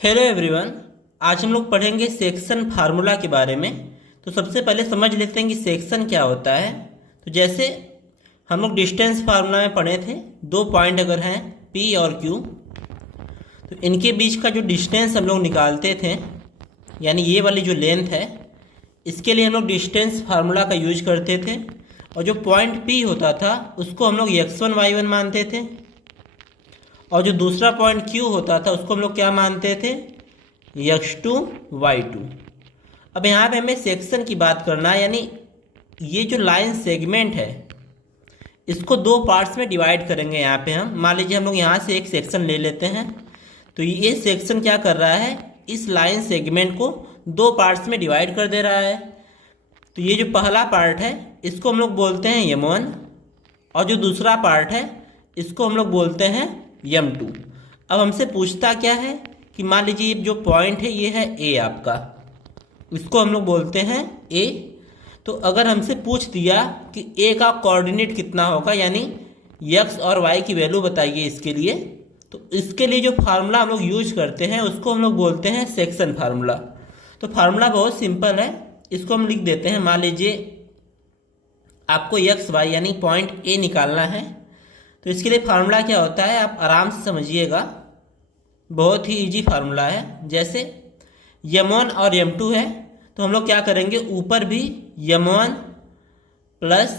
Hello everyone. आज हम लोग पढ़ेंगे सेक्शन फार्मूला के बारे में। तो सबसे पहले समझ लेते हैं कि सेक्शन क्या होता है। तो जैसे हम लोग डिस्टेंस फार्मूला में पढ़े थे, दो पॉइंट अगर हैं पी और क्यू, तो इनके बीच का जो डिस्टेंस हम लोग निकालते थे, यानी ये वाली जो लेंथ है, इसके लिए हम लोग डिस्टेंस फार्मूला का यूज करते थे। और जो पॉइंट पी होता था उसको हम लोग x1 y1 मानते थे, और जो दूसरा पॉइंट Q होता था उसको हम लोग क्या मानते थे, x2 y2। अब यहाँ पे हमें सेक्शन की बात करना है, यानी ये जो लाइन सेगमेंट है इसको दो पार्ट्स में डिवाइड करेंगे। यहाँ पे हम मान लीजिए हम लोग यहाँ से एक सेक्शन ले लेते हैं, तो ये सेक्शन क्या कर रहा है, इस लाइन सेगमेंट को दो पार्ट्स में डिवाइड कर दे रहा है। तो ये जो पहला पार्ट है इसको हम लोग बोलते हैं m1, और जो दूसरा पार्ट है इसको हम लोग बोलते हैं m2। अब हमसे पूछता क्या है कि मान लीजिए जो पॉइंट है ये है A आपका, इसको हम लोग बोलते हैं A। तो अगर हमसे पूछ दिया कि A का कोऑर्डिनेट कितना होगा, यानी x और y की वैल्यू बताइए इसके लिए, तो इसके लिए जो फार्मूला हम लोग यूज करते हैं उसको हम लोग बोलते हैं सेक्शन फार्मूला। तो फार्मूला बहुत सिंपल है, इसको हम लिख देते हैं। मान लीजिए आपको x y यानी पॉइंट A निकालना है, तो इसके लिए फार्मूला क्या होता है आप आराम से समझिएगा, बहुत ही इजी फार्मूला है। जैसे m1 और m2 है, तो हम लोग क्या करेंगे, ऊपर भी m1 प्लस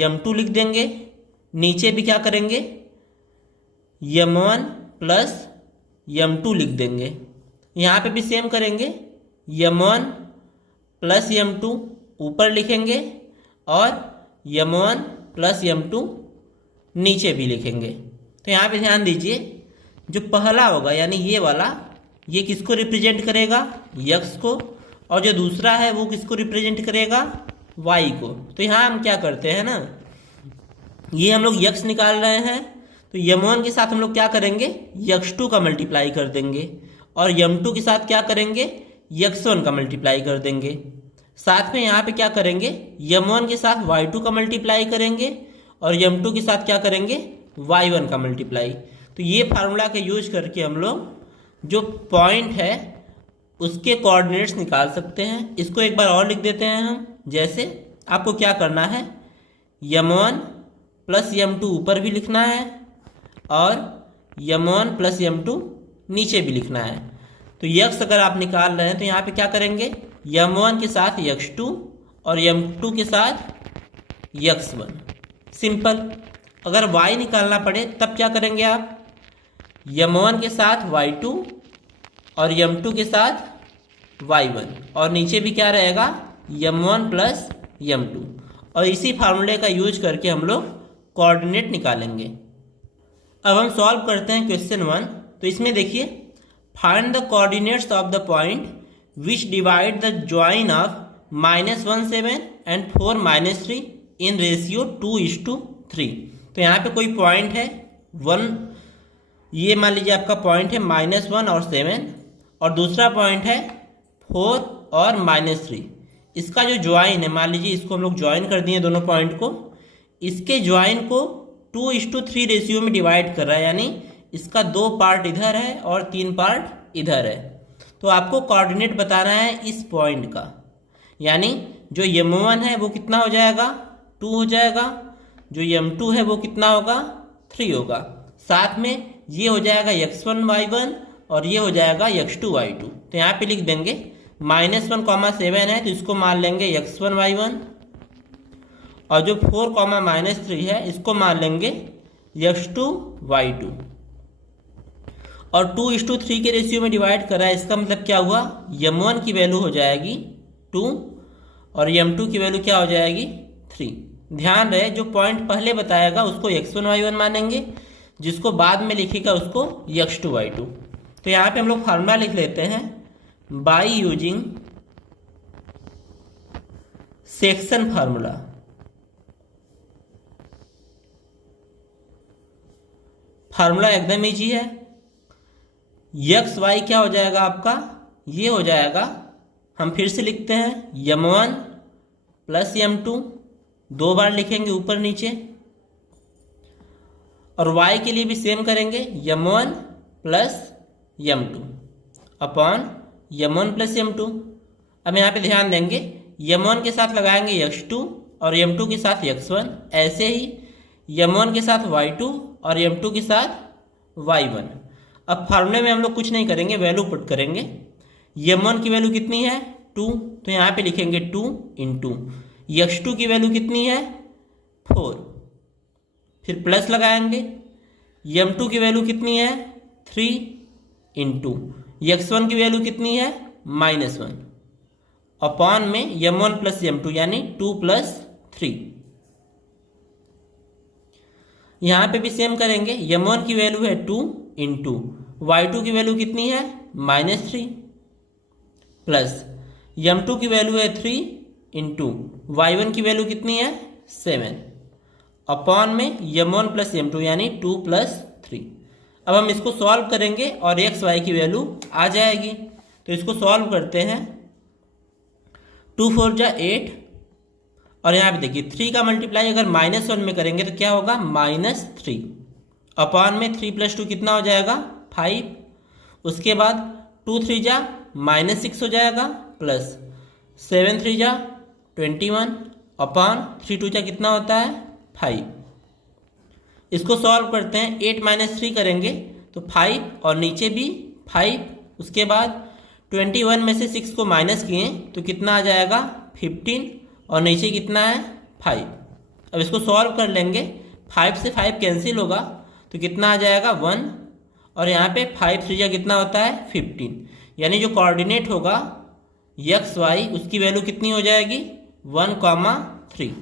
m2 लिख देंगे, नीचे भी क्या करेंगे, m1 प्लस m2 लिख देंगे। यहाँ पे भी सेम करेंगे, m1 प्लस m2 ऊपर लिखेंगे और m1 प्लस m2 नीचे भी लिखेंगे। तो यहाँ पे ध्यान दीजिए, जो पहला होगा यानी ये वाला, ये किसको रिप्रेजेंट करेगा, x को, और जो दूसरा है वो किसको रिप्रेजेंट करेगा, y को। तो यहाँ हम क्या करते हैं ना, ये हम लोग x निकाल रहे हैं, तो m1 के साथ हम लोग क्या करेंगे, x2 का मल्टीप्लाई कर देंगे, और m2 के साथ क्या करेंगे, x1 का मल्टीप्लाई कर देंगे। साथ में यहाँ पे क्या करेंगे, m1 के साथ y2 का मल्टीप्लाई करेंगे, और m2 के साथ क्या करेंगे, y1 का मल्टीप्लाई। तो ये फार्मूला का यूज करके हम लोग जो पॉइंट है उसके कोऑर्डिनेट्स निकाल सकते हैं। इसको एक बार और लिख देते हैं हम। जैसे आपको क्या करना है, m1 प्लस m2 ऊपर भी लिखना है और m1 प्लस m2 नीचे भी लिखना है। तो x अगर आप निकाल रहे हैं तो यहाँ पे क्या करेंगे, m1 के साथ x2 और m2 के साथ x1। सिंपल। अगर y निकालना पड़े तब क्या करेंगे आप, m1 के साथ y2 और m2 के साथ y1, और नीचे भी क्या रहेगा, m1 प्लस m2। और इसी फार्मूले का यूज करके हम लोग कोऑर्डिनेट निकालेंगे। अब हम सॉल्व करते हैं क्वेश्चन 1। तो इसमें देखिए, find the coordinates of the point which divide the join of -1 7 and 4 -3 in ratio 2:3। तो यहाँ पे कोई पॉइंट है 1, ये मान लीजिए आपका पॉइंट है -1 और 7, और दूसरा पॉइंट है 4 और -3। इसका जो ज्वाइन है, मान लीजिए इसको हम लोग ज्वाइन कर दिए दोनों पॉइंट को, इसके ज्वाइन को 2:3 रेशियो में डिवाइड कर रहा है, यानी इसका 2 पार्ट इधर है और 3 पार्ट इधर है। तो आपको कोऑर्डिनेट बताना है इस पॉइंट का, यानी जो m1 है वो कितना हो जाएगा, 2 हो जाएगा, जो m2 है वो कितना होगा, 3 होगा, साथ में ये हो जाएगा x1 y1 और ये हो जाएगा x2 y2। तो यहाँ पे लिख देंगे -1, 7 है तो इसको मान लेंगे x1 y1, और जो 4, -3 है इसको मान लेंगे x2 y2। और 2:3 के रेशियो में डिवाइड कर रहा है, इसका मतलब क्या हुआ, m1 की वैल्यू हो जाएगी 2 और m2 की वैल्यू क्या हो जाएगी, 3। ध्यान रहे, जो पॉइंट पहले बताएगा उसको x1 y1 मानेंगे, जिसको बाद में लिखेगा उसको x2 y2। तो यहाँ पे हम लोग फार्मूला लिख लेते हैं, by using section formula. Formula एकदम इजी है। x y क्या हो जाएगा आपका, ये हो जाएगा, हम फिर से लिखते हैं m1 प्लस m2, 2 बार लिखेंगे ऊपर नीचे, और y के लिए भी सेम करेंगे, m1 plus m2। Upon m1 plus m2। अब यहाँ पे ध्यान देंगे, m1 के साथ लगाएंगे x2 और m2 के साथ x1, ऐसे ही m1 के साथ y2 और m2 के साथ y1। अब फार्मूले में हम लोग कुछ नहीं करेंगे, वैल्यू पुट करेंगे। m1 की वैल्यू कितनी है 2, तो यहाँ पे लिखेंगे 2 इंटू x2 की वैल्यू कितनी है 4, फिर प्लस लगाएंगे। m2 की वैल्यू कितनी है 3 इंटू x1 की वैल्यू कितनी है -1 अपॉन में m1 प्लस m2 यानी 2 प्लस 3। यहाँ पे भी सेम करेंगे, m1 की वैल्यू है 2 इंटू y2 की वैल्यू कितनी है -3 प्लस m2 की वैल्यू है 3 इंटू y1 की वैल्यू कितनी है 7 अपॉन में m1 प्लस m2 यानी 2 प्लस 3। अब हम इसको सॉल्व करेंगे और x y की वैल्यू आ जाएगी। तो इसको सॉल्व करते हैं, 2 4 जा 8 और यहाँ पे देखिए 3 का मल्टीप्लाई अगर -1 में करेंगे तो क्या होगा -3 अपॉन में 3 + 2 कितना हो जाएगा 5। उसके बाद 2 3 जा -6 हो जाएगा प्लस 7 3 जा 21 अपॉन 3 2 जा कितना होता है 5। इसको सॉल्व करते हैं, 8 - 3 करेंगे तो 5 और नीचे भी 5। उसके बाद 21 में से 6 को माइनस किए तो कितना आ जाएगा 15 और नीचे कितना है 5। अब इसको सॉल्व कर लेंगे, 5 से 5 कैंसिल होगा तो कितना आ जाएगा 1 और यहाँ पे 5 3 जा कितना होता है 15, यानी जो कोऑर्डिनेट होगा x y उसकी वैल्यू कितनी हो जाएगी 1, 3।